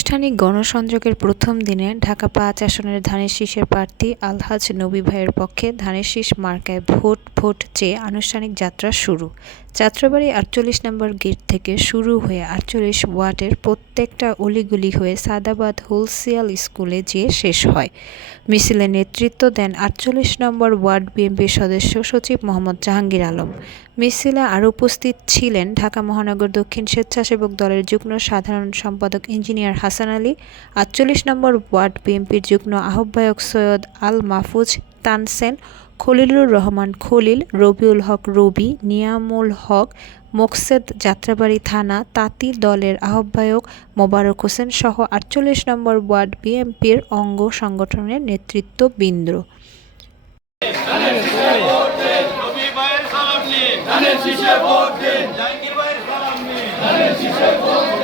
আনুষ্ঠানিক গণসংযোগের প্রথম দিনে ঢাকা-৫ আসনের ধানের শীষের প্রার্থী আলহাজ নবী ভাইয়ের পক্ষে ধানের শীষ মার্কায় ভোট চেয়ে আনুষ্ঠানিক যাত্রা শুরু। যাত্রাবাড়ী ৪৮ নম্বর গেট থেকে শুরু হয়ে ৪৮ ওয়ার্ডের প্রত্যেকটা অলিগলি হয়ে সাদাবাদ হোলসিয়াল স্কুলে যেয়ে শেষ হয়। মিছিলে নেতৃত্ব দেন ৪৮ নম্বর ওয়ার্ড বিএনপির সদস্য সচিব মোহাম্মদ জাহাঙ্গীর আলম। মিছিলে আরও উপস্থিত ছিলেন ঢাকা মহানগর দক্ষিণ স্বেচ্ছাসেবক দলের যুগ্ম সাধারণ সম্পাদক ইঞ্জিনিয়ার হাসান আলী, ৪৮ নম্বর ওয়ার্ড বিএনপির যুগ্ম আহ্বায়ক সৈয়দ আল মাহফুজ তানসেন, খলিলুর রহমান খলিল, রবিউল হক রবি, নিয়ামুল হক মোকসেদ, যাত্রাবাড়ী থানা তাঁতি দলের আহ্বায়ক মোবারক হোসেন সহ ৪৮ নম্বর ওয়ার্ড বিএনপির অঙ্গ সংগঠনের নেতৃত্ববৃন্দ। ধানের শীষে ভোট দিন, জাহাঙ্গীর ভাইয়ের সালাম নিন।